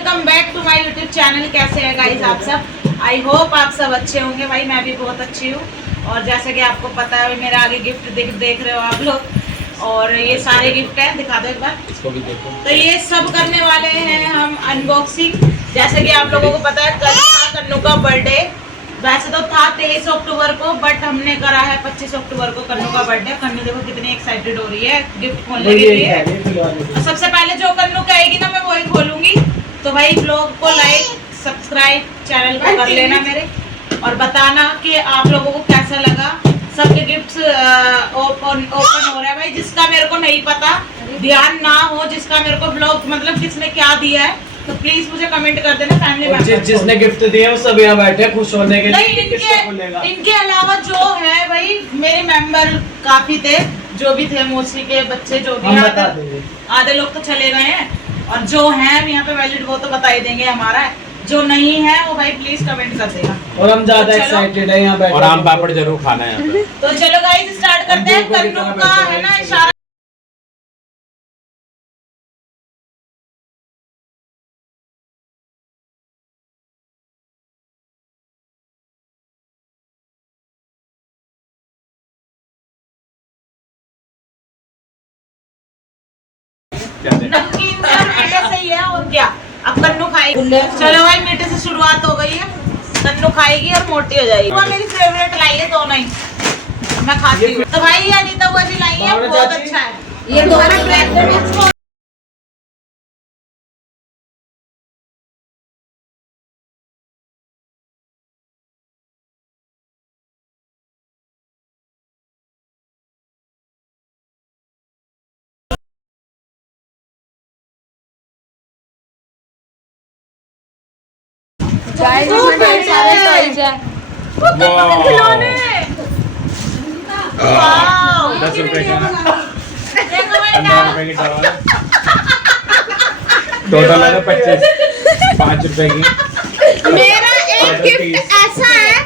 Welcome back to my YouTube channel. कैसे हैं guys आप सब? आई होप आप सब अच्छे होंगे। भाई मैं भी बहुत अच्छी हूँ। और जैसे कि आपको पता है मेरे आगे गिफ्ट देख रहे हो आप लोग, और ये सारे गिफ्ट हैं, दिखा दो एक बार इसको भी देखो। तो ये सब करने वाले हैं हम अनबॉक्सिंग। जैसे कि आप लोगों को पता है कल था कन्नू का बर्थडे। वैसे तो था 23 अक्टूबर को, बट हमने करा है 25 अक्टूबर को कन्नू का बर्थडे। कन्नू देखो कितनी एक्साइटेड हो रही है गिफ्ट खोलने के लिए। सबसे पहले जो कन्नू की आएगी ना मैं वही खोलूंगी। तो भाई ब्लॉग को लाइक सब्सक्राइब चैनल को कर लेना मेरे, और बताना कि आप लोगों को कैसा लगा। सबके गिफ्ट्स ओपन हो रहा है भाई। जिसका मेरे को नहीं पता, ध्यान ना हो, जिसका मेरे को ब्लॉग मतलब किसने क्या दिया है तो प्लीज मुझे कमेंट कर देना। फैमिली मेंबर जिसने गिफ्ट दिया वो सब यहाँ बैठे खुश होने के लिए। इनके अलावा जो है भाई मेरे मेंबर काफी थे, जो भी थे मौसी के बच्चे जो भी आधे लोग तो चले गए हैं, और जो हैं यहाँ पे वैलिड वो तो बता ही देंगे हमारा है। जो नहीं है वो भाई प्लीज कमेंट कर देगा। और हम ज्यादा एक्साइटेड है यहाँ बैठे, और आम पापड़ जरूर खाना है यहाँ पे। तो चलो गाइस स्टार्ट करते हैं। कन्नू का है ना इशारा। नमकीन और मीठे से ही है, और क्या अब कन्नू खाएगी। चलो भाई मीठे से शुरुआत हो गई है। कन्नू खाएगी और मोटी हो जाएगी। वो मेरी फेवरेट लाई है दोनों ही, मैं खाती हूँ। तो भाई ये अनीता बुआ जी लाई है, बहुत अच्छा है ये दोनों ब्लैक। खिलौने 10 रुपए का टोटल है 25, 5 रुपए की। मेरा एक गिफ्ट ऐसा है।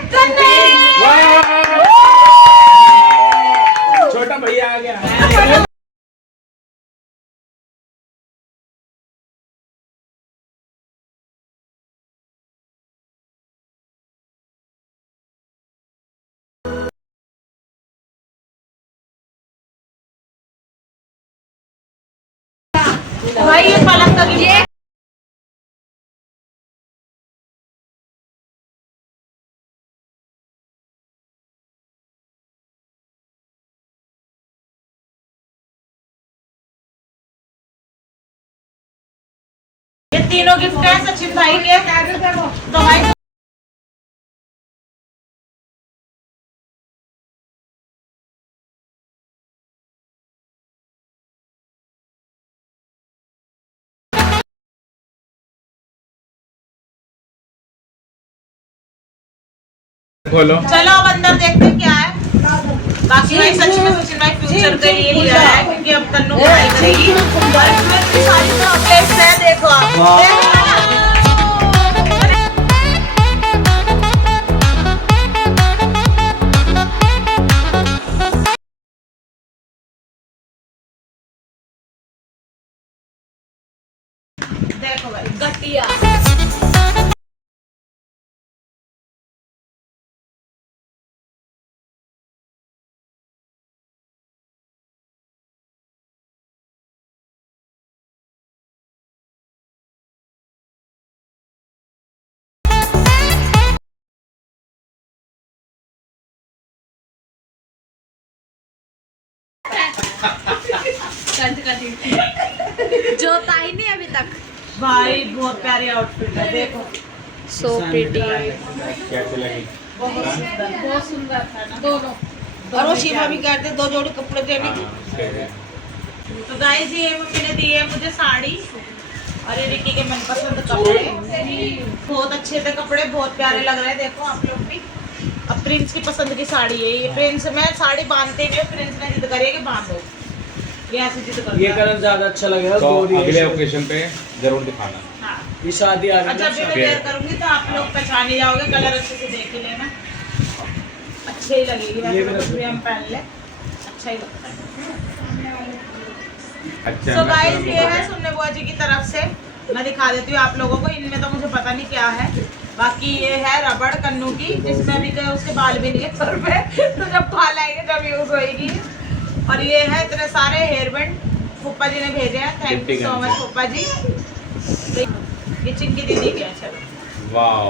छोटा भैया आ गया। भाई ये पलक का गिफ्ट ये तीनों गिफ्ट है सचिन भाई के। तो भाई खोलो। चलो अब अंदर देखते हैं क्या है। बाकी भाई सच में सचिन भाई फ्यूचर के लिए लिया है, क्योंकि अब तन्नू पढ़ाई करेगी। और इसमें इतनी सारी चॉकलेट्स है, देखो आप। देखो भाई गट्टिया। जो ताई नहीं अभी तक। भाई बहुत प्यारी आउटफिट है, देखो सो प्रिटी। कैसे लगी? बहुत सुंदर था ना दोनों। और वो शीमा भी कहते दो जोड़ी कपड़े देने की। तो गाइस ये मम्मी ने दी है मुझे साड़ी, और ये रिकी के मनपसंद कपड़े। बहुत अच्छे थे कपड़े, बहुत प्यारे लग रहे हैं। देखो आप लोग भी। अब प्रिंस की पसंद की साड़ी है ये। प्रिंस मैं साड़ी बांधते नहीं, प्रिंस ने जिद करी है कि बांधो, ये ऐसे जिद करता है। ये कलर ज्यादा अच्छा लगेगा। तो अगले ओकेजन पे जरूर दिखाना। हाँ ये शादी आ अच्छा, रही जब भी वेयर करूंगी तो आप लोग पहचान ही जाओगे। कलर अच्छे से देख ही लेना, अच्छे ही लगेगी। वैसे हम पहन ले, अच्छा ही लगता है। अच्छा तो गाइस ये है सुन्ने बुआ जी की तरफ से मैं दिखा देती हूँ आप लोगों को। इनमें तो मुझे पता नहीं क्या है। बाकी ये है रबड़ कन्नू की, जिसमें अभी तो उसके बाल भी नहीं है सर पे, तो जब बाल आएंगे जब यूज होएगी। और ये है इतने सारे हेयर बैंड फूफा जी ने भेजे हैं। थैंक यू सो मच फूफा जी। ये चिंकी दीदी के हैं। चलो वाओ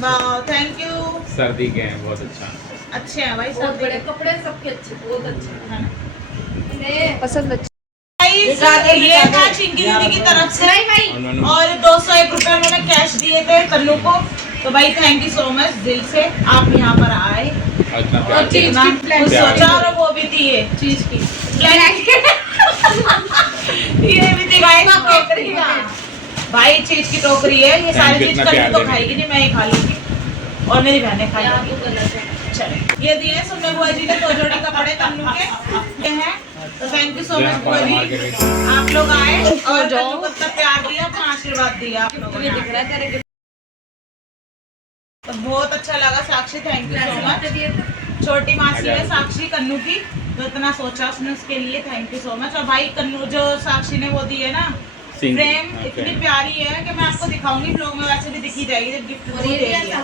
वाह थैंक यू। सर्दी के हैं, बहुत अच्छा। अच्छे हैं भाई, बहुत सब बड़े कपड़े सबके अच्छे, बहुत अच्छे है ना। पसंद अच्छी। ये था चिंकी दीदी की तरफ से और 201 रुपए उन्होंने कैश दिए थे कन्नू को। तो भाई थैंक यू सो मच दिल से, आप यहाँ पर आए और इतना प्यार और चीज किया। की कुछ सोचा। और वो भी थी ये चीज की ये भी थी भाई टोकरी। भाई चीज की टोकरी है ये। सारी चीज कन्नू तो खाएगी नहीं, मैं ही खा लूंगी और मेरी बहनें खाएंगी। चलो ये दिए सुनने बुआ जी ने 2 जोड़ी कपड़े कन्नू के हैं। तो थैंक यू सो मच बुआ जी, आप लोग आए और कन्नू को इतना प्यार दिया, अपना आशीर्वाद दिया आप लोगों ने। दिख रहा है तेरे तो बहुत अच्छा लगा साक्षी, थैंक यू सो मच। छोटी मासी है साक्षी कन्नू की, तो इतना सोचा उसने उसके लिए, थैंक यू सो मच। और भाई कन्नू जो साक्षी ने वो दी है ना फ्रेम, इतनी प्यारी है कि मैं आपको दिखाऊंगी ब्लॉग में, वैसे भी दिखी जाएगी जब गिफ्ट वो दे दिया।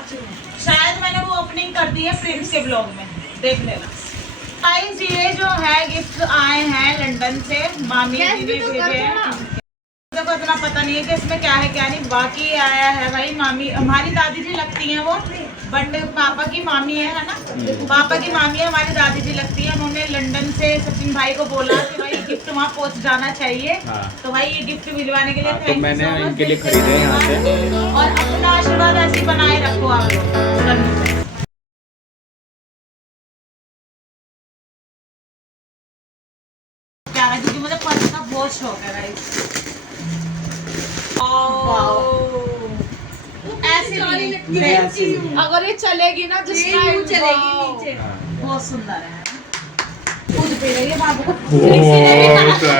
शायद मैंने वो ओपनिंग कर दी है फ्रेम्स के ब्लॉग में, देख लेना। गाइस ये जो है गिफ्ट आए हैं लंदन से, मामी जी ने भेजे हैं। देखो इतना पता नहीं है कि इसमें क्या है क्या नहीं। बाकी आया है भाई मामी, हमारी दादी जी लगती हैं वो, बट पापा की मामी है ना। पापा की मामी है, हमारी दादी जी लगती है। उन्होंने लंदन से सचिन भाई को बोला कि भाई गिफ्ट वहाँ पहुँच जाना चाहिए। हाँ। तो भाई ये गिफ्ट मिलवाने के लिए हाँ, तो थैंक यू मैंने सो मच। इनके लिए खरीदे हैं यहाँ से। और अपना आशीर्वाद ऐसे ही बनाए रखो आप लोग। क्या है क्योंकि मुझे पर्स का बहुत शौक है गाइस। ऐसे नहीं, अगर ये चलेगी ना जिसका चलेगी नीचे। हाँ। बहुत सुंदर है। खुद पे रही है बाबू को, किसी ने भी कहा।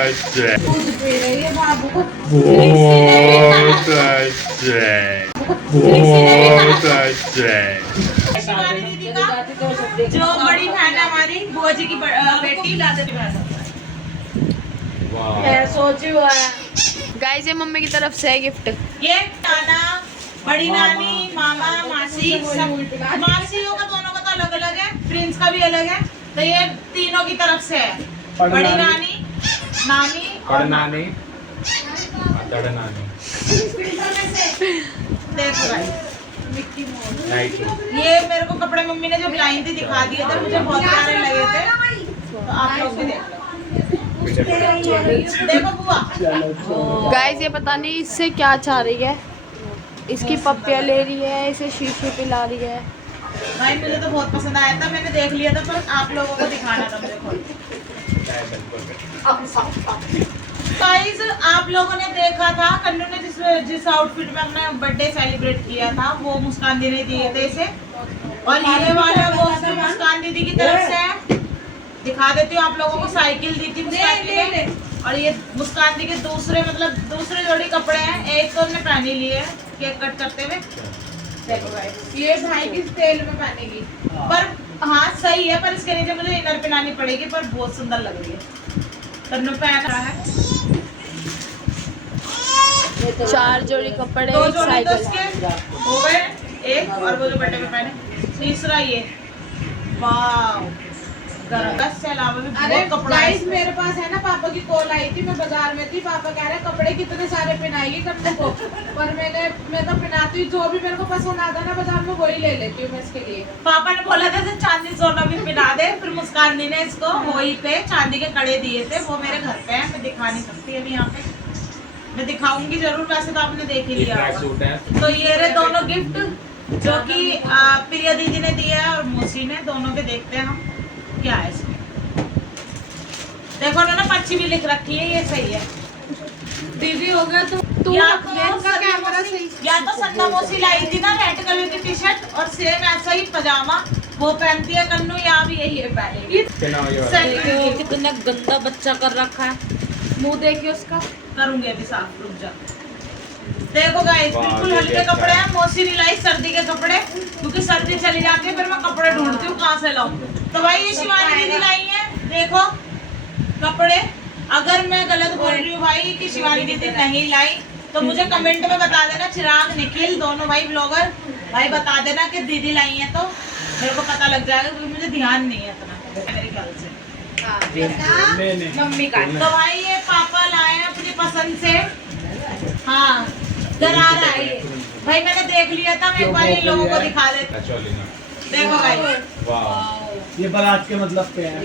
खुद पे रही है बाबू को, किसी ने भी कहा। किसी ने भी कहा। शिवानी दीदी का जो बड़ी बहन है हमारी बुआ जी की बेटी, वाह। सोची हुआ है। गाइस ये मम्मी की तरफ से है गिफ्ट। ये नाना, बड़ी नानी, मामा, मासी, सब मासियों का दोनों का तो अलग अलग है, प्रिंस का भी अलग है। तो ये तीनों की तरफ से है, बड़ी नानी, नानी और नानी, नानी। देखो भाई Right. ये मेरे को कपड़े मम्मी ने जब लाई थी दिखा दिए थे, मुझे बहुत प्यारे लगे थे। तो आप लोग भी देख लो। देखो बुआ, गाइस ये पता नहीं इससे क्या चाह रही है। इसकी पप्पियाँ ले रही है, इसे शीशे पिला रही है। भाई मुझे तो बहुत पसंद आया था, मैंने देख लिया था, पर आप लोगों को दिखाना था मुझे खोल। गाइस आप लोगों ने देखा था कन्नू ने जिस आउटफिट में अपना बर्थडे सेलिब्रेट किया था, वो मुस्कान दी ने दिए थे इसे। और ये वाला वो मुस्कान दीदी की तरफ से है, दिखा देती हूँ आप लोगों को। साइकिल दी थी मुस्कान दी ने, और ये मुस्कान दी के दूसरे जोड़ी कपड़े हैं। एक तो हमने पहन ही लिए केक कट करते हुए। देखो गाइस ये भाई की तेल में पहनेगी, पर हाँ सही है, पर इसके नीचे मुझे इनर पहनानी पड़ेगी, पर बहुत सुंदर लग रही है। कन्नू पहन रहा है 4 जोड़ी कपड़े, 2 एक जोड़ी तो साइकिल। इसके हो गए, एक और वो जो बर्थडे में पहने, तीसरा ये। वाह, गरबस से अलावा भी अरे बहुत कपड़ा है गाइस मेरे पास है ना, पापा की कॉल आई थी, मैं बाजार में थी, पापा कह रहे कपड़े कितने सारे पहनाएगी कन्नू को। पर मैं तो पहनाती हूँ, जो भी मेरे को पसंद आता है ना बाजार में वही ले लेती हूँ मैं इसके लिए। पापा ने बोला था चांदी सोना भी पहना दे, फिर मुस्कान दी ने इसको वही पे चांदी के कड़े दिए थे। वो मेरे घर पे है, मैं दिखा नहीं सकती अभी यहाँ पे, मैं दिखाऊंगी जरूर, वैसे तो आपने देख ही लिया होगा। तो ये रहे दोनों गिफ्ट जो कि प्रिया दीदी ने दिया है और मौसी ने, दोनों के देखते हैं हम क्या है इसमें। देखो ना पर्ची भी लिख रखी है, ये सही है। दीदी हो गया तो तू या रख ले इसका कैमरा सही। या तो सन्ना मौसी लाई थी ना रेड कलर की टी शर्ट और सेम ऐसा ही पजामा, वो पहनती है कन्नू, यहाँ भी यही है पहनेगी। देखो कितना गंदा बच्चा कर रखा है, मुंह देखिए उसका। करूंगी अभी साफ, रुक जा। देखो गाइस वाह, बिल्कुल ये भी हल्के अच्छा कपड़े है। हैं, मौसी ने लाई सर्दी के कपड़े, क्योंकि सर्दी चली जाती है फिर मैं कपड़े ढूंढती हूँ कहाँ से लाऊं। तो भाई ये शिवानी दीदी लाई है, देखो कपड़े। अगर मैं गलत बोल रही हूँ भाई कि शिवानी दीदी नहीं लाई, तो तो मुझे कमेंट में बता देना, चिराग निखिल दोनों भाई ब्लॉगर भाई बता देना कि दीदी लाई है, तो मेरे को पता लग जाएगा, क्योंकि मुझे ध्यान नहीं है इतना मेरे ख्याल से। नहीं मम्मी का तो भाई ये पापा लाए हैं अपनी पसंद से। हाँ गरारा है ये भाई, मैंने देख लिया था, मैं एक बार इन लोगों को दिखा देती। देखो भाई वाह ये बारात के मतलब पे है।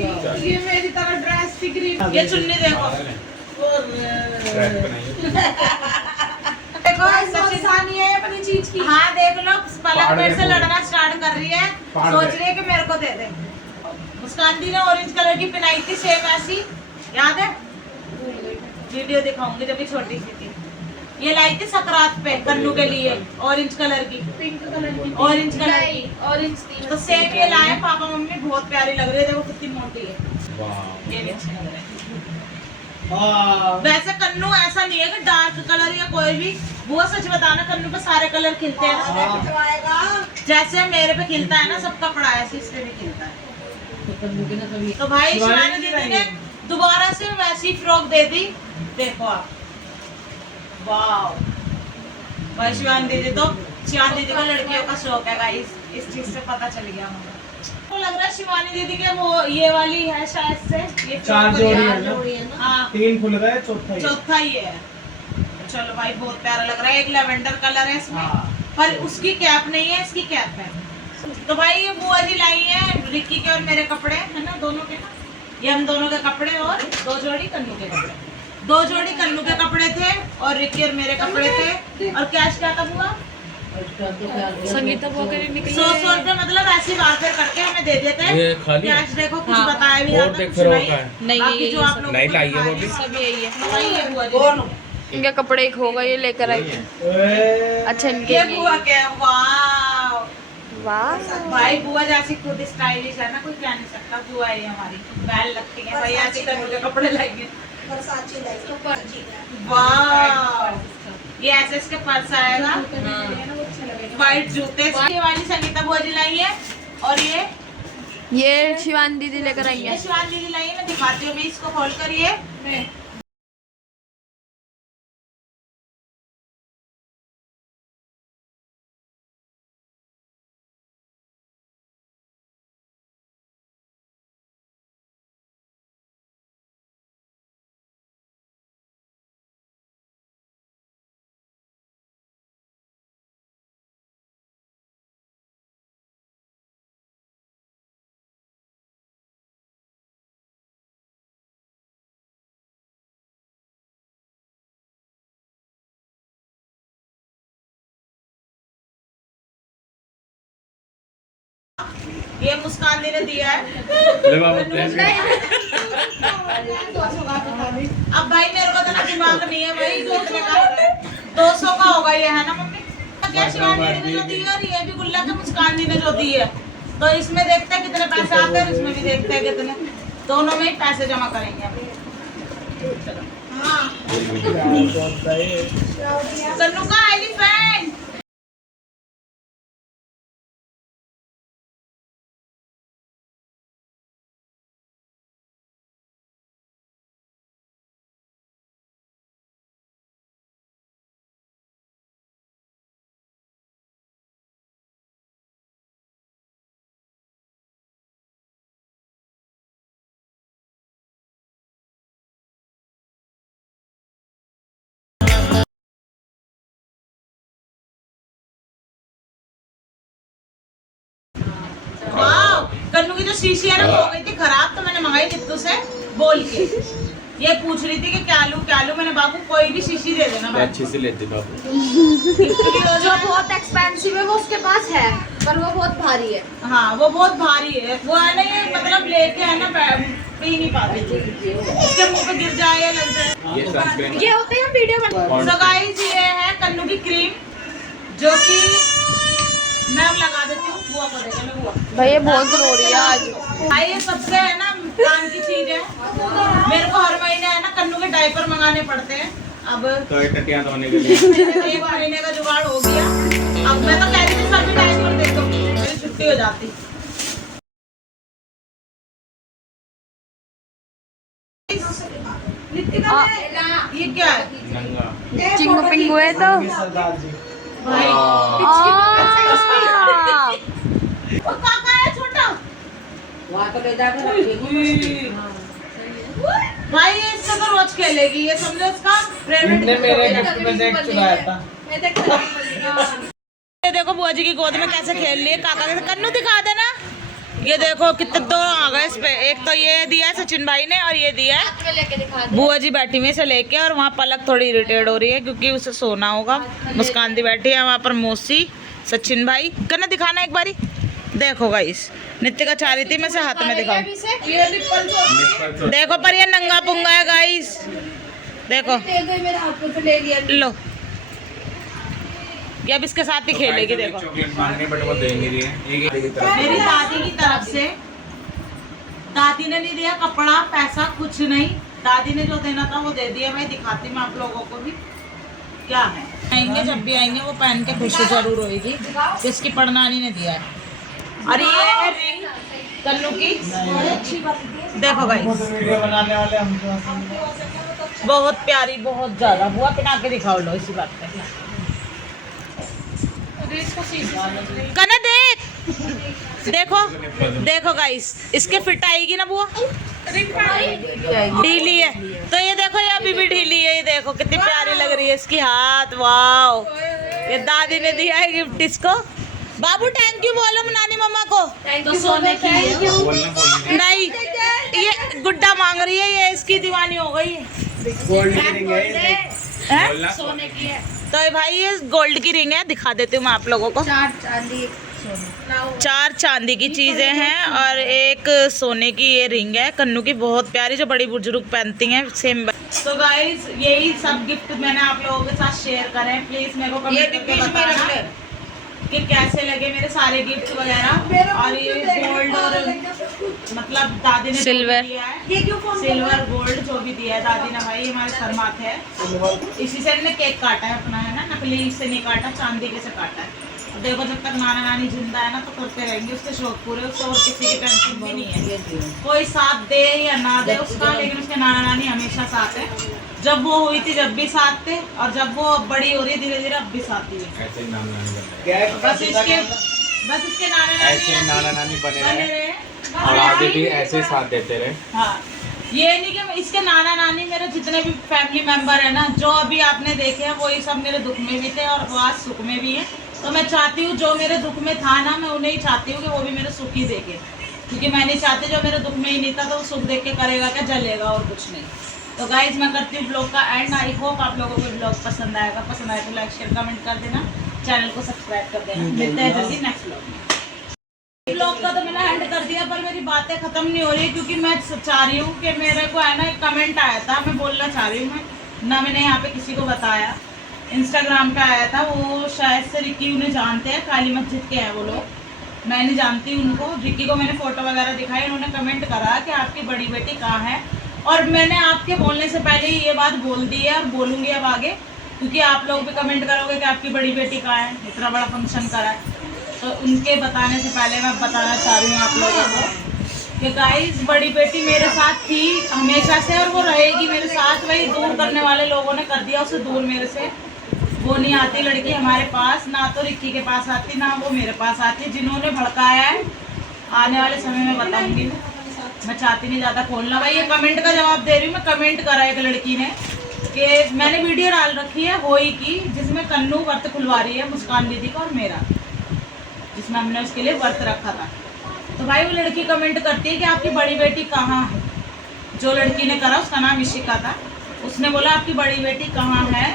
ये मेरी तरह ड्रेस थी ग्रीन। ये चुन्नी देखो, देखो आसानी है अपनी चीज की। हाँ देख लो, पलक फाड़ मेरे दे से पूरी। लड़ना स्टार्ट कर रही है, फाड़ सोच दे। रही है कि मेरे को दे दे। मुस्कान दी ने ऑरेंज कलर की पहनाई थी सेम ऐसी, याद है? वीडियो दिखाऊंगी जब ये छोटी सी थी। ये लाई थी सकरात पे कन्नू के लिए, ऑरेंज कलर की, पिंक कलर की। ऑरेंज कलर की। ऑरेंज थी। तो सेम ये लाए पापा मम्मी, बहुत प्यारी लग रही है, देखो कितनी मोटी है। वाह ये भी अच्छी लग रही है। हाँ वैसे कन्नू ऐसा नहीं है कि डार्क कलर या कोई भी, वो सच बताना कन्नू पे सारे कलर खिलते हैं ना, जैसे मेरे पे खिलता है ना सब कपड़ा, ऐसे इस पे भी खिलता है। तो भाई शिवानी दीदी ने दोबारा से वैसी फ्रॉक दे दी, देखो आप। वाह भाई शिवानी दीदी तो, शिवानी दीदी को लड़कियों का शौक है गाइस, इस चीज से पता चल गया मुझे। तो लग रहा है शिवानी दीदी के वो ये वाली है शायद से, ये चार फ्रॉक जोड़ी है ना। हाँ 3 खुल गए, चौथा ही है। चौथा ही है। चलो भाई बहुत प्यारा लग रहा है, एक लेवेंडर कलर है इसमें, हाँ। पर उसकी कैप नहीं है, इसकी कैप है। तो भाई ये बुआ जी लाई है रिक्की के और मेरे कपड़े है ना, दोनों के ना, ये हम दोनों के कपड़े और 2 जोड़ी कन्नू के कपड़े, 2 जोड़ी कन्नू के कपड़े थे और रिक्की और मेरे कपड़े थे। और कैश क्या था बुआ? संगीता बुआ के लिए निकली 100 रुपए, मतलब ऐसी वाफर करके हमें दे देते हैं। ये खाली है? कैश देखो कुछ हाँ। बताया भी और जाता, देख कुछ फिर और नहीं। का है। नहीं, बाकी ये जो आप लोग नहीं लाई है वो भी। सब यही है। वही है बुआ जी। इनके कपड़े खो गए, ये लेकर आई थी। ओए, अच्छा इनके ये लिए। बुआ के, वाह वाह भाई बुआ जैसी खुद स्टाइलिश है ना, कोई कह नहीं सकता। बुआ है हमारी, बैल लगती है भाई, ऐसे कन्नू के कपड़े लाएंगे। वाह ये ऐसे इसके पर्स आएगा, व्हाइट जूते, ये वाली संगीता बुआ जी लाई है। और ये शिवानी दीदी लेकर आई ये है। शिवानी दीदी लाई है, मैं दिखाती हूँ, मैं इसको खोल कर। ये ये मुस्कान दी ने दिया है। ले बाबा प्लेन पे। अब भाई मेरे को तो ना दिमाग नहीं है भाई, कितने का 200 का होगा ये, है ना मम्मी? क्या शिवानी दीदी ने जो दी है और ये भी गुल्ला के मुस्कान दी ने जो दी है, तो इसमें देखते हैं कितने पैसे आते हैं और इसमें भी देखते हैं कितने, दोनों में ही पैसे जमा करेंगे अभी। हाँ कन्नू का एलिफेंट। वाह कन्नू की जो शीशी है ना वो हो गई थी खराब, तो मैंने मंगाई नित्तू से बोल के। ये पूछ रही थी कि क्या लूं, मैंने बाबू कोई भी शीशी दे देना भाई। अच्छी सी लेती बाबू। जो बहुत एक्सपेंसिव है वो उसके पास है, पर वो बहुत भारी है। हाँ वो बहुत भारी है, वो है ना, ये मतलब लेके है ना पी नहीं पाते, उसके मुंह पे गिर जाए या लग जाए। ये सस्पेंड ये होते हैं वीडियो बना। So guys, ये है कन्नू की क्रीम, जो कि मैं अब लगा देती हूँ। बुआ को देखे मैं बुआ। भाई ये बहुत रो रही है आज। भाई ये सबसे है ना काम की चीज है, मेरे को हर महीने है ना कन्नू के डायपर मंगाने पड़ते हैं। अब तो ये टटियां धोने के लिए 1 महीने का जुगाड़ हो गया। अब मैं तो कह रही थी सभी डायपर दे दो, मेरी छुट्टी हो जाती। गाइस। ये क्या है नंगा चिंगू पिंगू है तो सरदार जी भाई? आ, वो काका है छोटा भाई, ये इससे तो रोज खेलेगी, ये समझो इसका इनने मेरे गिफ्ट में से एक चुराया था। ये देखो बुआ जी की गोद में कैसे खेल रही है काका के। कन्नू दिखा देना। ये देखो कितने दो आ गए इस पे। एक तो ये दिया है सचिन भाई ने और ये दिया है बुआ जी बैठी हुई से लेके। और वहाँ पलक थोड़ी इरिटेट हो रही है क्योंकि उसे सोना होगा। मुस्कान दी बैठी है वहाँ पर, मौसी, सचिन भाई। कन्ना दिखाना एक बारी। देखो गाइस, नित्य का चाह रही थी मैं से हाथ में दिखाऊं। देखो पर ये नंगा पुंगा है गाइस, देखो लो। ये अब इसके साथ ही खेलेगी। देखो चॉकलेट मांगे बट वो दे नहीं रही है। मेरी दादी की तरफ से, दादी ने नहीं दिया कपड़ा पैसा कुछ नहीं। दादी ने जो देना था वो दे दिया। मैं दिखाती हूँ आप लोगों को भी क्या है। आएंगे जब भी आएंगे वो पहन के खुशी जरूर होगी। जिसकी पड़नानी ने दिया है। और ये है रिंग कन्नू की। देखो गाइस, वीडियो बनाने वाले हम तो बहुत प्यारी, बहुत ज्यादा। बुआ पहना के दिखाओ लो इसी बात पे। कना देख, देखो देखो गाइस, इसके फिट आएगी ना बुआ? ढीली है तो ये देखो, ये अभी भी ढीली है। ये देखो कितनी प्यारी लग रही है इसकी हाथ। वाओ, ये दादी ने दिया है गिफ्ट इसको। बाबू थैंक यू बोलो नानी मम्मा को। तो सोने की नहीं, ये गुड्डा मांग रही है, ये इसकी दीवानी हो गई है। गोल्ड की रिंग है। हैं? तो भाई ये गोल्ड की रिंग है, दिखा देती हूँ मैं आप लोगों को। 4 चांदी की चीजें हैं और एक सोने की ये रिंग है कन्नू की, बहुत प्यारी, जो बड़ी बुजुर्ग पहनती हैं सेम। तो गाइस यही सब गिफ्ट मैंने आप लोगों के साथ शेयर करे। प्लीज मेरे को कमेंट करके बताना कि कैसे लगे मेरे सारे गिफ्ट वगैरह। और ये गोल्ड और मतलब दादी ने सिल्वर दिया है, सिल्वर गोल्ड जो भी दिया है दादी ने भाई, हमारे सर माथे है। इसी से इन्होंने केक काटा है अपना, है ना, नकली से नहीं काटा, चांदी के से काटा है। देखो जब तक नाना नानी जिंदा है ना तो करते रहेंगे उसके शौक पूरे। उससे और किसी की टेंशन भी नहीं है, कोई साथ दे या ना दे उसका, लेकिन उसके नाना नानी हमेशा साथ है। जब वो हुई थी जब भी साथ थे, और जब वो बड़ी हो रही है धीरे धीरे अब भी साथ ही है। ऐसे नाना नानी बने, बस इसके नाना ऐसे नाना नानी बने बने रहे रहे और आगे भी ऐसे साथ देते रहे। हाँ, ये नहीं कि इसके नाना नानी मेरे जितने भी फैमिली मेंबर है ना, जो अभी आपने देखे हैं वही सब मेरे दुख में भी थे और वो आज सुख में भी है। तो मैं चाहती हूँ जो मेरे दुख में था ना, मैं उन्हें ही चाहती हूँ कि वो भी मेरे सुख ही देखे, क्योंकि मैं नहीं चाहती जो मेरे दुख में ही नहीं था तो वो सुख देख के करेगा क्या, जलेगा और कुछ नहीं। तो गाइज मैं करती हूँ ब्लॉग का एंड। आई होप आप लोगों को ब्लॉग पसंद आएगा। पसंद आए तो लाइक शेयर कमेंट कर देना, चैनल को सब्सक्राइब कर देना। मिलते हैं जल्दी नेक्स्ट ब्लॉग में। ब्लॉग का तो मैंने एंड कर दिया, पर मेरी बातें खत्म नहीं हो रही क्योंकि मैं चाह रही हूँ कि मेरे को है ना एक कमेंट आया था, मैं बोलना चाह रही हूँ। मैं ना मैंने यहाँ पे किसी को बताया, इंस्टाग्राम पे आया था। वो शायद से रिक्की उन्हें जानते हैं, काली मस्जिद के हैं वो लोग, मैं नहीं जानती उनको। रिक्की को मैंने फ़ोटो वगैरह दिखाई, उन्होंने कमेंट करा कि आपकी बड़ी बेटी कहाँ है। और मैंने आपके बोलने से पहले ही ये बात बोल दी है और बोलूँगी अब आगे, क्योंकि आप लोग भी कमेंट करोगे कि आपकी बड़ी बेटी कहाँ है, इतना बड़ा फंक्शन करा है। तो उनके बताने से पहले मैं बताना चाह रही हूँ आप लोगों को कि गाइस बड़ी बेटी मेरे साथ थी हमेशा से और वो रहेगी मेरे साथ। वही दूर करने वाले लोगों ने कर दिया उसे दूर मेरे से। वो नहीं आती लड़की हमारे पास, ना तो रिक्की के पास आती, ना वो मेरे पास आती। जिन्होंने भड़काया है आने वाले समय में बताऊंगी मैं चाहती नहीं ज़्यादा खोलना। भाई ये कमेंट का जवाब दे रही हूँ मैं। कमेंट करा एक लड़की ने कि मैंने वीडियो डाल रखी है होई की, जिसमें कन्नू व्रत खुलवा रही है मुस्कान दीदी का और मेरा, जिसमें हमने उसके लिए व्रत रखा था। तो भाई वो लड़की कमेंट करती है कि आपकी बड़ी बेटी कहाँ है। जो लड़की ने करा उसका नाम इशिका था, उसने बोला आपकी बड़ी बेटी कहाँ है,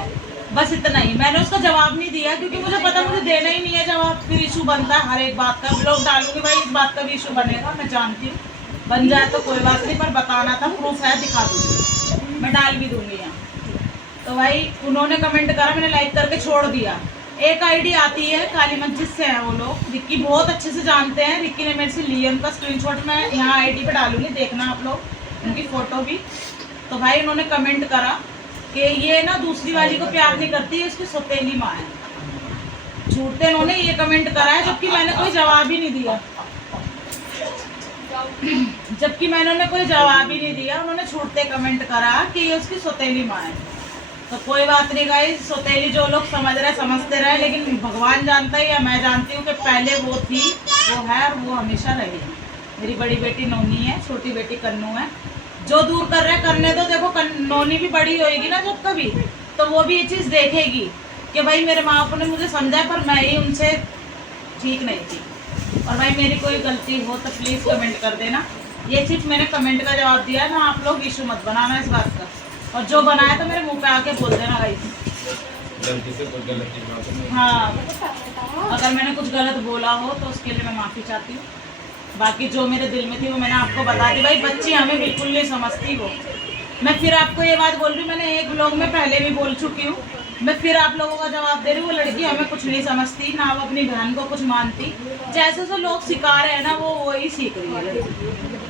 बस इतना ही। मैंने उसका जवाब नहीं दिया क्योंकि मुझे पता मुझे देना ही नहीं है जवाब, फिर इशू बनता है हर एक बात का। ब्लॉग डालूंगी भाई इस बात का भी इशू बनेगा, मैं जानती हूँ। बन जाए तो कोई बात नहीं, पर बताना था, प्रूफ है, दिखा दूँगी, मैं डाल भी दूँगी यहाँ। तो भाई उन्होंने कमेंट करा, मैंने लाइक करके छोड़ दिया। एक आईडी आती है काली मस्जिद से है वो लोग, रिक्की बहुत अच्छे से जानते हैं। रिक्की ने मेरे से लिए, उनका स्क्रीनशॉट मैं यहाँ आईडी पे डालूंगी, देखना आप लोग उनकी फ़ोटो भी। तो भाई उन्होंने कमेंट करा कि ये ना दूसरी वाली को प्यार नहीं करती है, उसकी सौतेली माँ है। झूठे उन्होंने ये कमेंट करा है, जबकि मैंने कोई जवाब ही नहीं दिया। जबकि मैंने उन्हें कोई जवाब ही नहीं दिया, उन्होंने छूटते कमेंट करा कि ये उसकी सौतेली माँ है। तो कोई बात नहीं गाइस, सौतेली जो लोग समझ रहे समझते रहे, लेकिन भगवान जानता है या मैं जानती हूँ कि पहले वो थी, वो है और वो हमेशा रहेगी। मेरी बड़ी बेटी नोनी है, छोटी बेटी कन्नू है। जो दूर कर रहे करने दो। देखो नोनी भी बड़ी होएगी ना जब कभी, तो वो भी ये चीज़ देखेगी कि भाई मेरे माँ बाप ने मुझे समझा पर मैं ही उनसे ठीक नहीं थी। और भाई मेरी कोई गलती हो तो प्लीज़ कमेंट कर देना। ये सिर्फ मैंने कमेंट का जवाब दिया है ना, आप लोग इशू मत बनाना इस बात का। और जो बनाया तो मेरे मुंह पे आके बोल देना भाई। गलती से कोई गलती बात हाँ, अगर मैंने कुछ गलत बोला हो तो उसके लिए मैं माफ़ी चाहती हूँ। बाकी जो मेरे दिल में थी वो मैंने आपको बता दी। भाई बच्ची हमें बिल्कुल नहीं समझती वो। मैं फिर आपको ये बात बोल रही हूँ, मैंने एक व्लॉग में पहले भी बोल चुकी हूँ, मैं फिर आप लोगों का जवाब दे रही हूँ। वो लड़की हमें कुछ नहीं समझती, ना वो अपनी बहन को कुछ मानती। जैसे जो लोग सिखा रहे हैं ना वो वही सीख रही है।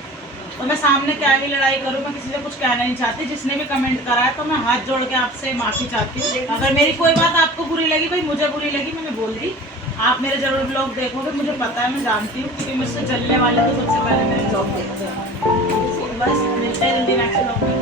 तो मैं सामने क्या भी लड़ाई करूँ, मैं किसी से कुछ कहना नहीं चाहती। जिसने भी कमेंट करा है तो मैं हाथ जोड़ के आपसे माफ़ी चाहती हूँ। अगर मेरी कोई बात आपको बुरी लगी, भाई मुझे बुरी लगी, मैंने बोल दी। आप मेरे जरूर ब्लॉग देखोगे, मुझे पता है, मैं जानती हूँ, क्योंकि मुझसे जलने वाले तो सबसे पहले मेरे ब्लॉग देखते हैं। बस मिलते हैं जल्दी नेक्स्ट ब्लॉग में।